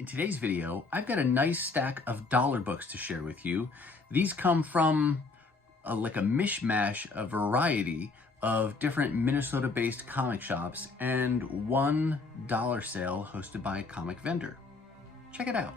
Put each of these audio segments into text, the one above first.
In today's video, I've got a nice stack of dollar books to share with you. These come from like a mishmash, a variety of different Minnesota-based comic shops and one dollar sale hosted by a comic vendor. Check it out.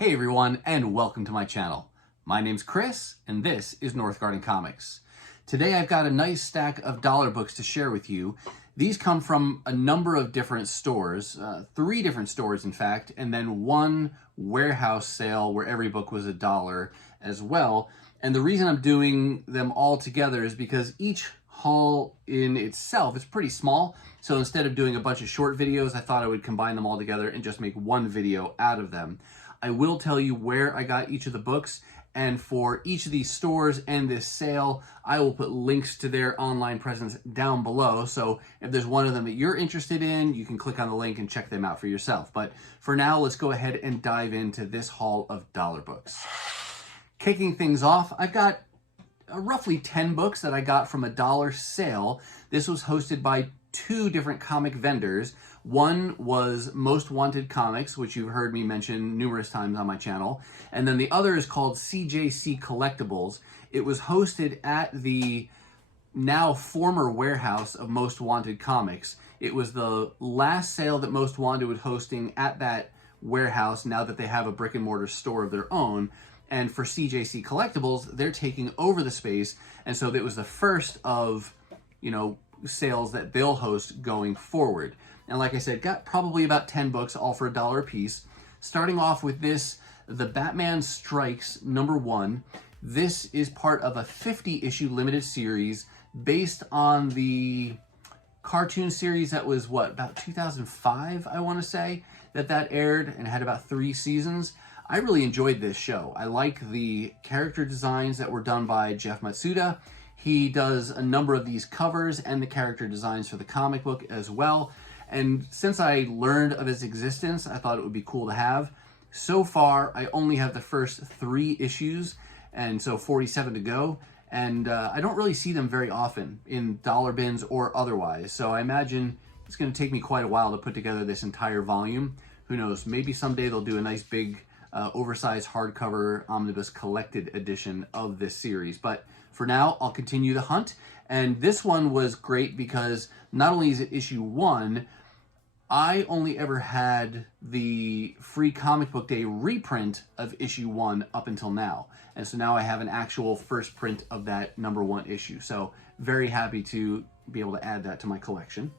Hey everyone, and welcome to my channel. My name's Chris, and this is Northgarden Comics. Today I've got a nice stack of dollar books to share with you. These come from a number of different stores, 3 different stores in fact, and then one warehouse sale where every book was $1 as well. And the reason I'm doing them all together is because each haul in itself is pretty small. So instead of doing a bunch of short videos, I thought I would combine them all together and just make one video out of them. I will tell you where I got each of the books, and for each of these stores and this sale, I will put links to their online presence down below. So if there's one of them that you're interested in, you can click on the link and check them out for yourself. But for now, let's go ahead and dive into this haul of dollar books. Kicking things off, I've got roughly 10 books that I got from a dollar sale. This was hosted by 2 different comic vendors. One was Most Wanted Comics, which you've heard me mention numerous times on my channel. And then the other is called CJC Collectibles. It was hosted at the now former warehouse of Most Wanted Comics. It was the last sale that Most Wanted was hosting at that warehouse now that they have a brick and mortar store of their own. And for CJC Collectibles, they're taking over the space. And so it was the first of, sales that they'll host going forward. And like I said, got probably about 10 books, all for $1 a piece. Starting off with this, The Batman Strikes #1. This is part of a 50-issue limited series based on the cartoon series that was, about 2005, I want to say, that aired and had about 3 seasons. I really enjoyed this show. I like the character designs that were done by Jeff Matsuda. He does a number of these covers and the character designs for the comic book as well. And since I learned of its existence, I thought it would be cool to have. So far, I only have the first 3 issues, and so 47 to go. And I don't really see them very often in dollar bins or otherwise. So I imagine it's going to take me quite a while to put together this entire volume. Who knows, maybe someday they'll do a nice big oversized hardcover omnibus collected edition of this series. But for now, I'll continue the hunt. And this one was great because not only is it issue 1, I only ever had the free comic book day reprint of issue 1 up until now. And so now I have an actual first print of that #1 issue. So very happy to be able to add that to my collection.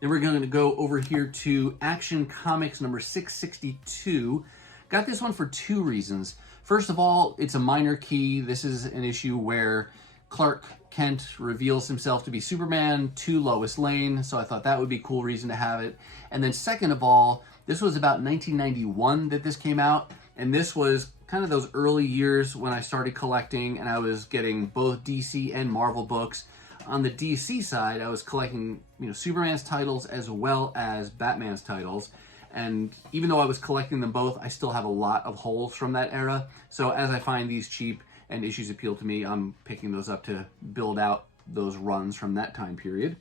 Then we're going to go over here to Action Comics number 662. Got this one for 2 reasons. First of all, it's a minor key. This is an issue where Clark Kent reveals himself to be Superman to Lois Lane, so I thought that would be a cool reason to have it. And then second of all, this was about 1991 that this came out, and this was kind of those early years when I started collecting, and I was getting both DC and Marvel books. On the DC side, I was collecting, Superman's titles as well as Batman's titles. And even though I was collecting them both, I still have a lot of holes from that era. So as I find these cheap and issues appeal to me, I'm picking those up to build out those runs from that time period.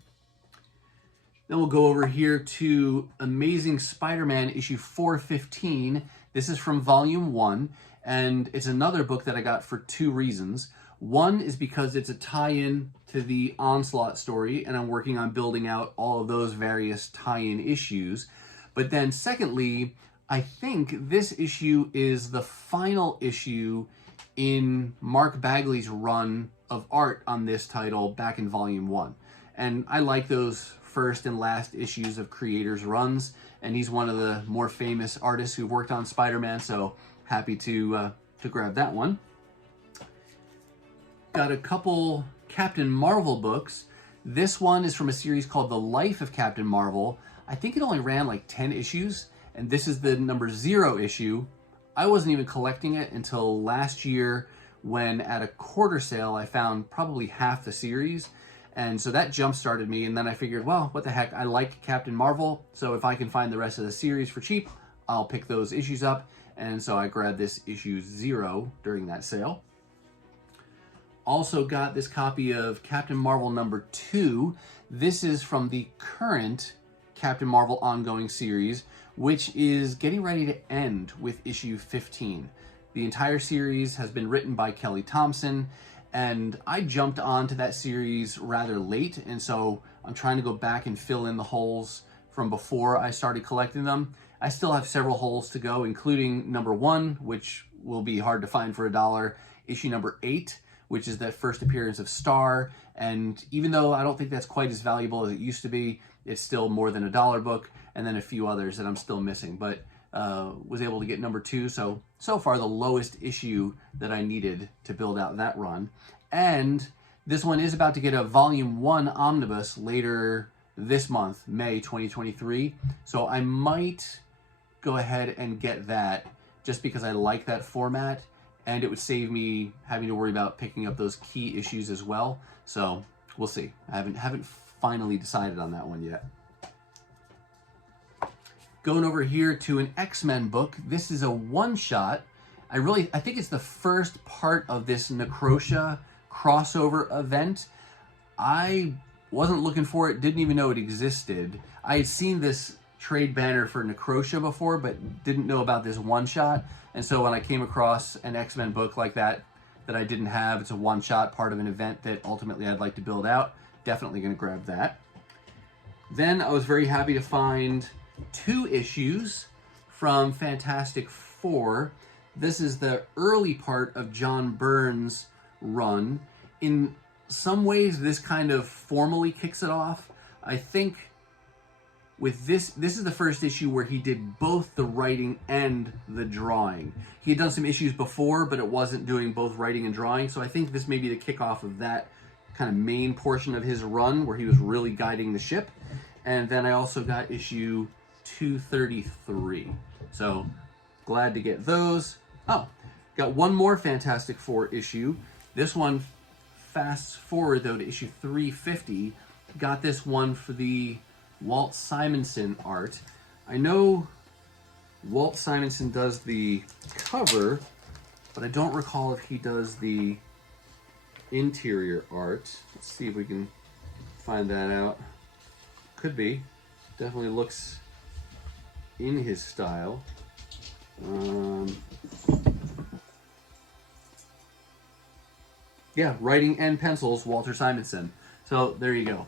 Then we'll go over here to Amazing Spider-Man issue 415. This is from volume 1, and it's another book that I got for 2 reasons. One is because it's a tie-in to the Onslaught story, and I'm working on building out all of those various tie-in issues. But then secondly, I think this issue is the final issue in Mark Bagley's run of art on this title back in volume 1. And I like those first and last issues of creators' runs, and he's one of the more famous artists who've worked on Spider-Man, so happy to grab that one. Got a couple Captain Marvel books. This one is from a series called The Life of Captain Marvel. I think it only ran like 10 issues, and this is the #0 issue. I wasn't even collecting it until last year when at a quarter sale I found probably half the series, and so that jump-started me, and then I figured, well, what the heck, I like Captain Marvel, so if I can find the rest of the series for cheap, I'll pick those issues up, and so I grabbed this issue 0 during that sale. Also got this copy of Captain Marvel #2. This is from the current Captain Marvel ongoing series, which is getting ready to end with issue 15. The entire series has been written by Kelly Thompson, and I jumped onto that series rather late, and so I'm trying to go back and fill in the holes from before I started collecting them. I still have several holes to go, including #1, which will be hard to find for $1, issue #8, which is the first appearance of Star, and even though I don't think that's quite as valuable as it used to be, it's still more than $1 book, and then a few others that I'm still missing, but was able to get #2, so far the lowest issue that I needed to build out that run. And this one is about to get a volume 1 omnibus later this month, May 2023, so I might go ahead and get that just because I like that format, and it would save me having to worry about picking up those key issues as well. So we'll see. I haven't finally decided on that one yet. Going over here to an X-Men book. This is a one-shot. I think it's the first part of this Necrosha crossover event. I wasn't looking for it, didn't even know it existed. I had seen this trade banner for Necrosha before, but didn't know about this one-shot. And so when I came across an X-Men book like that I didn't have, it's a one-shot part of an event that ultimately I'd like to build out, definitely going to grab that. Then I was very happy to find 2 issues from Fantastic Four. This is the early part of John Byrne's run. In some ways, this kind of formally kicks it off. I think with this is the first issue where he did both the writing and the drawing. He had done some issues before, but it wasn't doing both writing and drawing, so I think this may be the kickoff of that kind of main portion of his run where he was really guiding the ship. And then I also got issue 233. So glad to get those. Oh, got one more Fantastic Four issue. This one fasts forward though to issue 350. Got this one for the Walt Simonson art. I know Walt Simonson does the cover, but I don't recall if he does the interior art. Let's see if we can find that out. Could be. Definitely looks in his style. Yeah, writing and pencils, Walter Simonson. So there you go.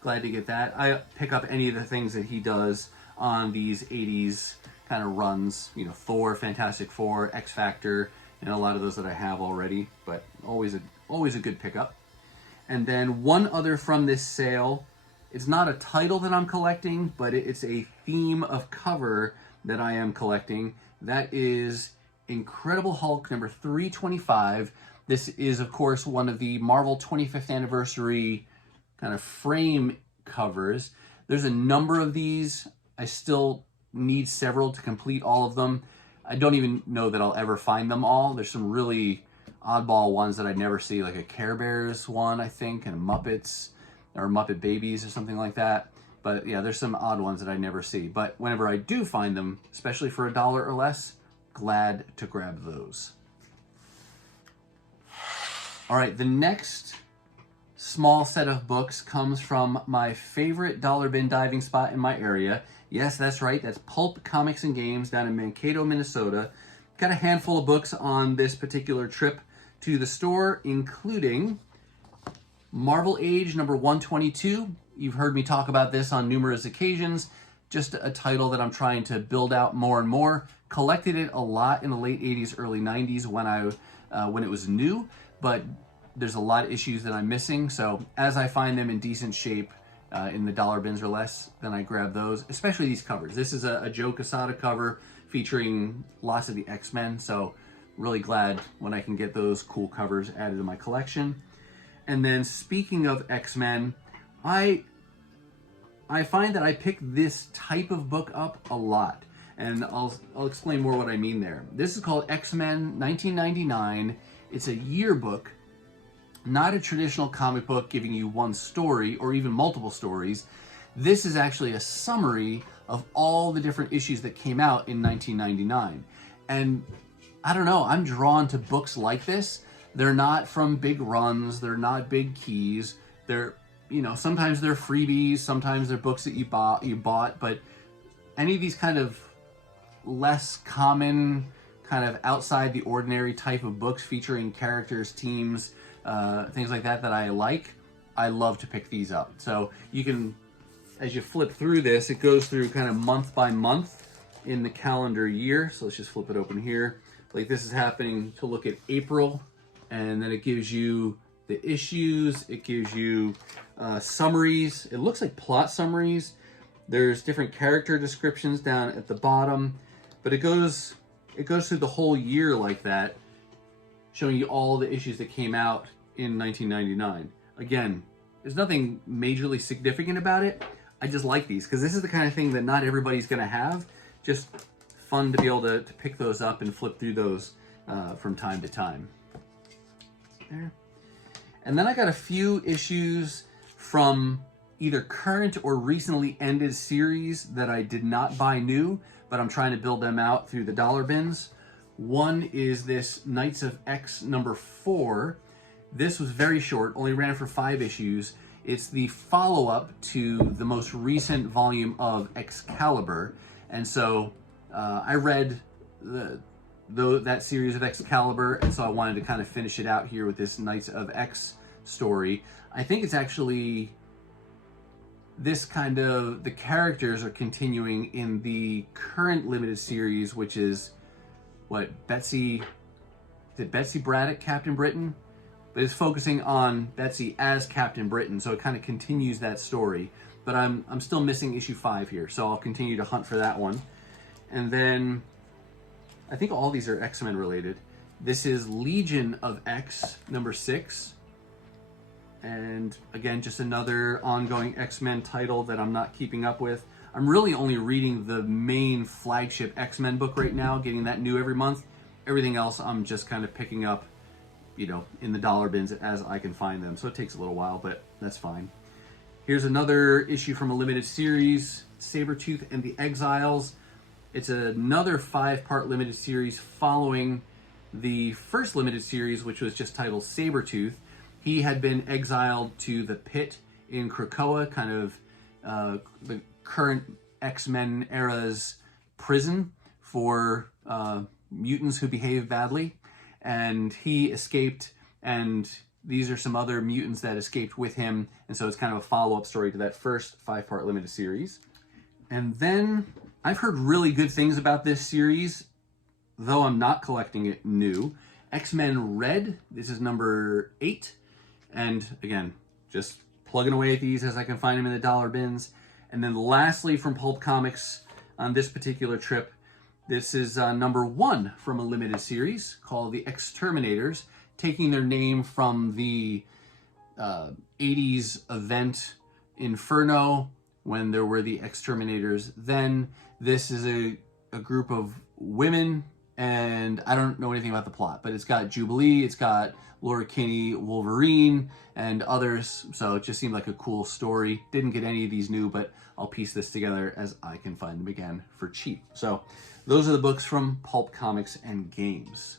Glad to get that. I pick up any of the things that he does on these 80s kind of runs. You know, Thor, Fantastic Four, X Factor, and a lot of those that I have already. But always a good pickup. And then one other from this sale. It's not a title that I'm collecting, but it's a theme of cover that I am collecting. That is Incredible Hulk #325. This is, of course, one of the Marvel 25th anniversary kind of frame covers. There's a number of these. I still need several to complete all of them. I don't even know that I'll ever find them all. There's some really oddball ones that I'd never see, like a Care Bears one, I think, and Muppets, or Muppet Babies or something like that. But yeah, there's some odd ones that I never see. But whenever I do find them, especially for $1 or less, glad to grab those. All right, the next small set of books comes from my favorite dollar bin diving spot in my area. Yes, that's right, that's Pulp Comics and Games down in Mankato, Minnesota. Got a handful of books on this particular trip to the store, including Marvel Age #122. You've heard me talk about this on numerous occasions. Just a title that I'm trying to build out more and more. Collected it a lot in the late 80s, early 90s when it was new, but there's a lot of issues that I'm missing. So as I find them in decent shape in the dollar bins or less, then I grab those, especially these covers. This is a Joe Quesada cover featuring lots of the X-Men. So really glad when I can get those cool covers added to my collection. And then speaking of X-Men, I find that I pick this type of book up a lot, and I'll explain more what I mean there. This is called X-Men 1999. It's a yearbook, not a traditional comic book giving you one story or even multiple stories. This is actually a summary of all the different issues that came out in 1999. And I don't know, I'm drawn to books like this They're not from big runs. They're not big keys. They're, you know, sometimes they're freebies. Sometimes they're books that you bought. But any of these kind of less common, kind of outside the ordinary type of books featuring characters, teams, things like that I love to pick these up. So you can, as you flip through this, it goes through kind of month by month in the calendar year. So let's just flip it open here. Like this is happening to look at April, and then it gives you the issues. It gives you summaries. It looks like plot summaries. There's different character descriptions down at the bottom, but it goes through the whole year like that, showing you all the issues that came out in 1999. Again, there's nothing majorly significant about it. I just like these because this is the kind of thing that not everybody's going to have. Just fun to be able to pick those up and flip through those from time to time. There. And then I got a few issues from either current or recently ended series that I did not buy new, but I'm trying to build them out through the dollar bins. One is this Knights of X number 4. This was very short, only ran for 5 issues. It's the follow-up to the most recent volume of Excalibur. And so I read that series of Excalibur, and so I wanted to kind of finish it out here with this Knights of X story. I think it's actually this kind of, the characters are continuing in the current limited series, which is what, Betsy Braddock, Captain Britain? But it's focusing on Betsy as Captain Britain, so it kind of continues that story. But I'm still missing issue 5 here, so I'll continue to hunt for that one. And then I think all these are X-Men related. This is Legion of X number 6. And again, just another ongoing X-Men title that I'm not keeping up with. I'm really only reading the main flagship X-Men book right now, getting that new every month. Everything else I'm just kind of picking up, you know, in the dollar bins as I can find them. So it takes a little while, but that's fine. Here's another issue from a limited series, Sabretooth and the Exiles. It's another 5-part limited series following the first limited series, which was just titled Sabretooth. He had been exiled to the pit in Krakoa, kind of the current X-Men era's prison for mutants who behave badly. And he escaped, and these are some other mutants that escaped with him. And so it's kind of a follow-up story to that first 5-part limited series. And then I've heard really good things about this series, though I'm not collecting it new. X-Men Red, this is number 8. And again, just plugging away at these as I can find them in the dollar bins. And then lastly, from Pulp Comics on this particular trip, this is number 1 from a limited series called The Exterminators, taking their name from the 80s event Inferno, when there were the Exterminators. Then this is a group of women, and I don't know anything about the plot, but it's got Jubilee, it's got Laura Kinney, Wolverine, and others, so it just seemed like a cool story. Didn't get any of these new, but I'll piece this together as I can find them again for cheap. So those are the books from Pulp Comics and Games.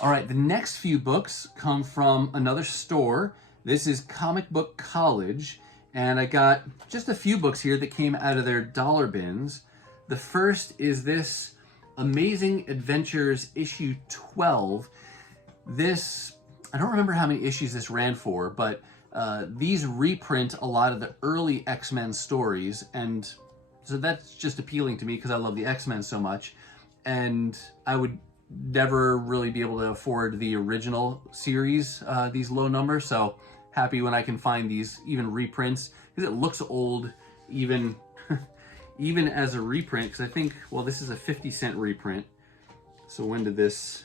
All right, the next few books come from another store. This is Comic Book College, and I got just a few books here that came out of their dollar bins. The first is this Amazing Adventures issue 12. This, I don't remember how many issues this ran for, but these reprint a lot of the early X-Men stories, and so that's just appealing to me because I love the X-Men so much, and I would never really be able to afford the original series, these low numbers, so happy when I can find these even reprints, because it looks old even even as a reprint, because I think, well, this is a 50-cent reprint. So when did this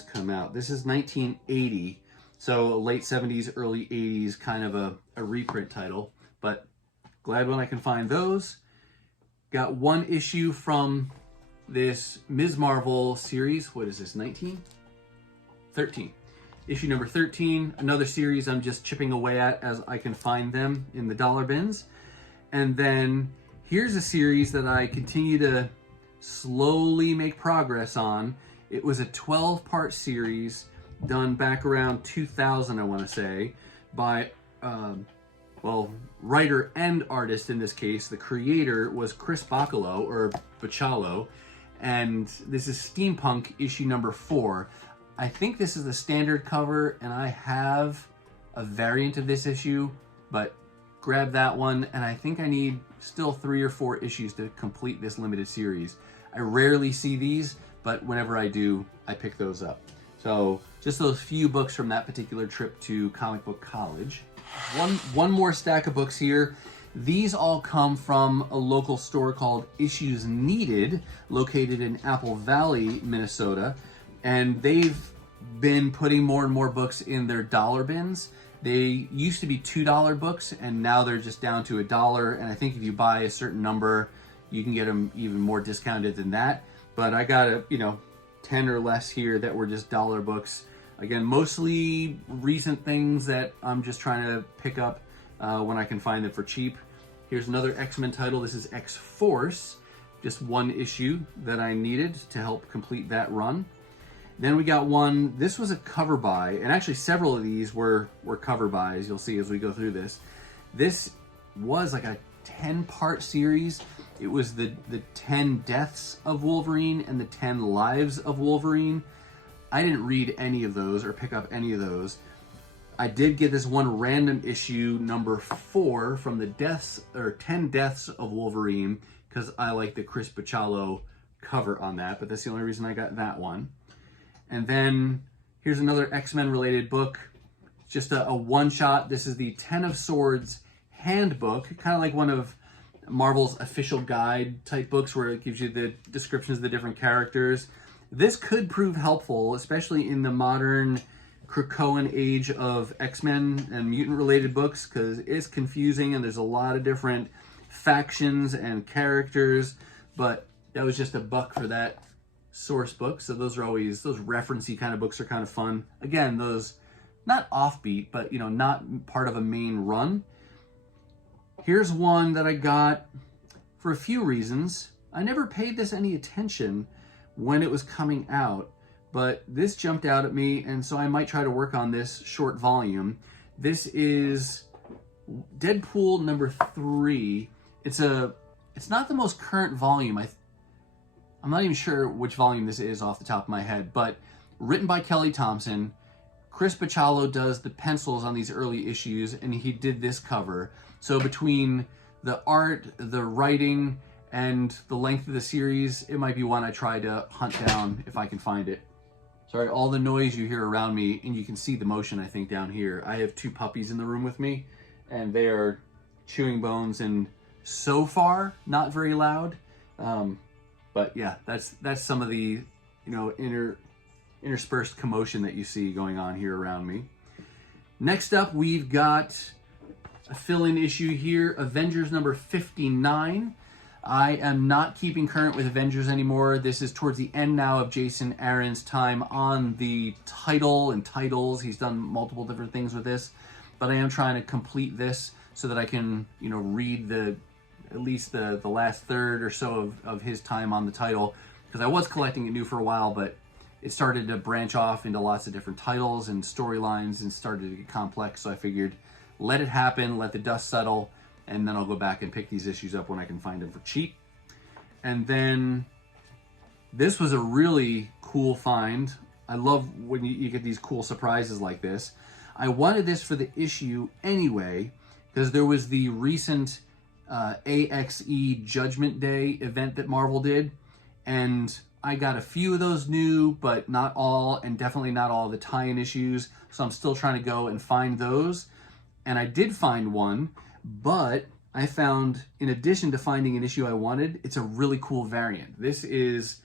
come out? This is 1980, so late 70s, early 80s, kind of a reprint title, but glad when I can find those. Got one issue from this Ms. Marvel series. What is this, 19? 13. Issue number 13, another series I'm just chipping away at as I can find them in the dollar bins. And then here's a series that I continue to slowly make progress on. It was a 12-part series done back around 2000, I want to say, by, well, writer and artist in this case. The creator was Chris Bacalo, or Bacalo, and this is Steampunk issue number 4. I think this is the standard cover, and I have a variant of this issue, but grab that one, and I think I need still 3 or 4 issues to complete this limited series. I rarely see these, but whenever I do, I pick those up. So just those few books from that particular trip to comic book college. One more stack of books here. These all come from a local store called Issues Needed, located in Apple Valley, Minnesota, and they've been putting more and more books in their dollar bins. They used to be $2 books, and now they're just down to $1. And I think if you buy a certain number, you can get them even more discounted than that. But I got 10 or less here that were just dollar books. Again, mostly recent things that I'm just trying to pick up when I can find them for cheap. Here's another X-Men title. This is X-Force, just one issue that I needed to help complete that run. Then we got one, this was a cover buy, and actually several of these were cover buys, you'll see as we go through this. This was like a 10-part series. It was the 10 Deaths of Wolverine and the 10 Lives of Wolverine. I didn't read any of those or pick up any of those. I did get this one random issue, number 4, from the 10 Deaths of Wolverine, because I like the Chris Bacalo cover on that, but that's the only reason I got that one. And then here's another X-Men related book, just a one-shot. This is the 10 of Swords handbook, kind of like one of Marvel's official guide type books where it gives you the descriptions of the different characters. This could prove helpful, especially in the modern Krakoan age of X-Men and mutant related books, because it's confusing and there's a lot of different factions and characters, but that was just a buck for that source book. So those reference-y kind of books are kind of fun. Again, those not offbeat, but not part of a main run. Here's one that I got for a few reasons. I never paid this any attention when it was coming out, but this jumped out at me, and so I might try to work on this short volume. This is Deadpool number 3. It's not the most current volume. I'm not even sure which volume this is off the top of my head, but written by Kelly Thompson. Chris Bacalo does the pencils on these early issues, and he did this cover. So between the art, the writing, and the length of the series, it might be one I try to hunt down if I can find it. Sorry, all the noise you hear around me, and you can see the motion, I think, down here. I have 2 puppies in the room with me, and they are chewing bones, and so far, not very loud. But yeah, that's some of the interspersed commotion that you see going on here around me. Next up, we've got a fill-in issue here, Avengers number 59. I am not keeping current with Avengers anymore. This is towards the end now of Jason Aaron's time on the title and titles. He's done multiple different things with this, but I am trying to complete this so that I can, read at least the last third or so of his time on the title, because I was collecting it new for a while, but it started to branch off into lots of different titles and storylines and started to get complex, so I figured let it happen, let the dust settle, and then I'll go back and pick these issues up when I can find them for cheap. And then this was a really cool find. I love when you get these cool surprises like this. I wanted this for the issue anyway, because there was the recent AXE Judgment Day event that Marvel did, and I got a few of those new, but not all, and definitely not all the tie-in issues, so I'm still trying to go and find those. And I did find one, but I found, in addition to finding an issue I wanted, it's a really cool variant. This is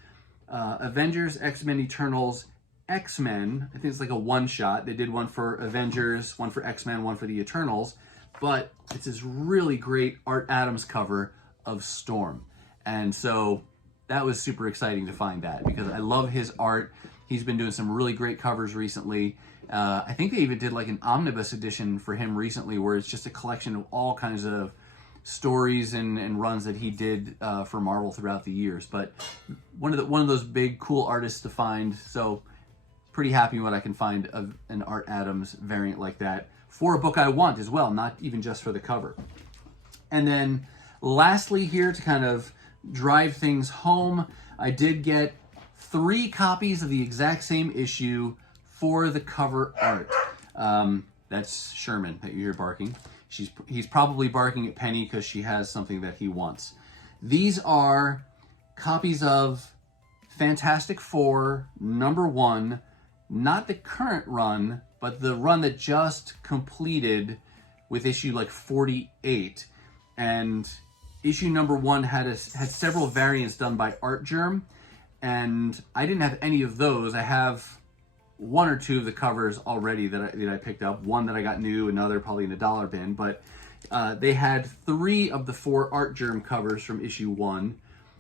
Avengers, X-Men, Eternals, X-Men. I think it's like a one-shot. They did one for Avengers, one for X-Men, one for the Eternals, but it's this really great Art Adams cover of Storm. And so that was super exciting to find that, because I love his art. He's been doing some really great covers recently. I think they even did like an omnibus edition for him recently, where it's just a collection of all kinds of stories and runs that he did for Marvel throughout the years. But one of those big cool artists to find. So pretty happy when I can find an Art Adams variant like that for a book I want as well, not even just for the cover. And then lastly here, to kind of drive things home, I did get 3 copies of the exact same issue for the cover art. That's Sherman that you hear barking. He's probably barking at Penny because she has something that he wants. These are copies of Fantastic Four #1, not the current run, but the run that just completed with issue like 48. And issue #1 had several variants done by Art Germ, and I didn't have any of those. I have 1 or 2 of the covers already that I picked up. One that I got new, another probably in a dollar bin, but they had 3 of the 4 Art Germ covers from issue 1.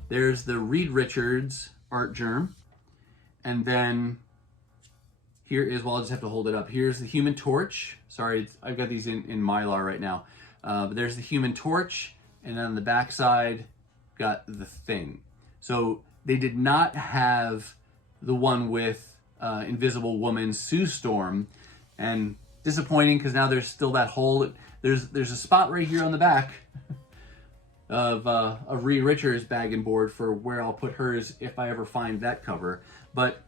There's the Reed Richards Art Germ, and then here is, well, I'll just have to hold it up. Here's the Human Torch. Sorry, I've got these in Mylar right now. But there's the Human Torch, and then on the back side, got the Thing. So they did not have the one with Invisible Woman, Sue Storm, and disappointing because now there's still that hole. There's a spot right here on the back of Reed Richards' bag and board for where I'll put hers if I ever find that cover. But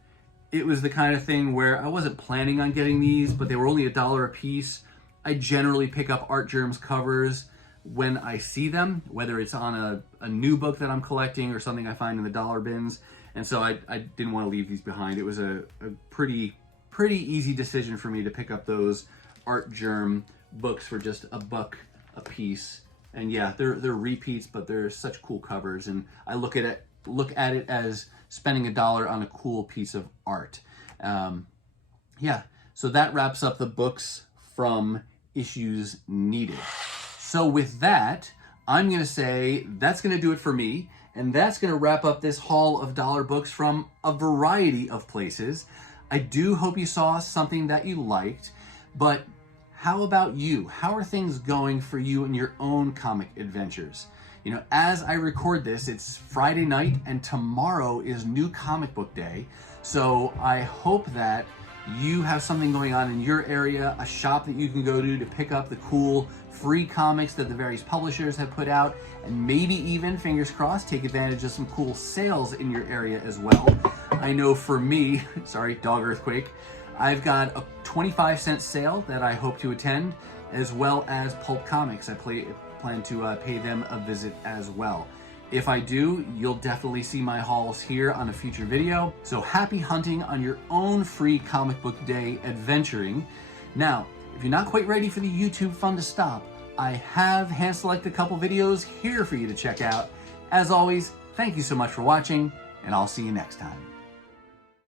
it was the kind of thing where I wasn't planning on getting these, but they were only $1 a piece. I generally pick up Art Germ's covers when I see them, whether it's on a new book that I'm collecting or something I find in the dollar bins. And so I didn't want to leave these behind. It was a pretty easy decision for me to pick up those Art Germ books for just $1 a piece. And yeah, they're repeats, but they're such cool covers. And I look at it as spending $1 on a cool piece of art. Yeah, so that wraps up the books from Issues Needed. So with that, I'm going to say that's going to do it for me. And that's going to wrap up this haul of dollar books from a variety of places. I do hope you saw something that you liked, but how about you? How are things going for you in your own comic adventures? You know, as I record this, it's Friday night and tomorrow is New Comic Book Day. So I hope that you have something going on in your area, a shop that you can go to pick up the cool free comics that the various publishers have put out, and maybe even, fingers crossed, take advantage of some cool sales in your area as well. I know for me, sorry, dog earthquake, I've got a 25-cent sale that I hope to attend, as well as Pulp Comics. I plan to pay them a visit as well. If I do, you'll definitely see my hauls here on a future video. So happy hunting on your own free comic book day adventuring. Now, if you're not quite ready for the YouTube fun to stop, I have hand-selected a couple videos here for you to check out. As always, thank you so much for watching, and I'll see you next time.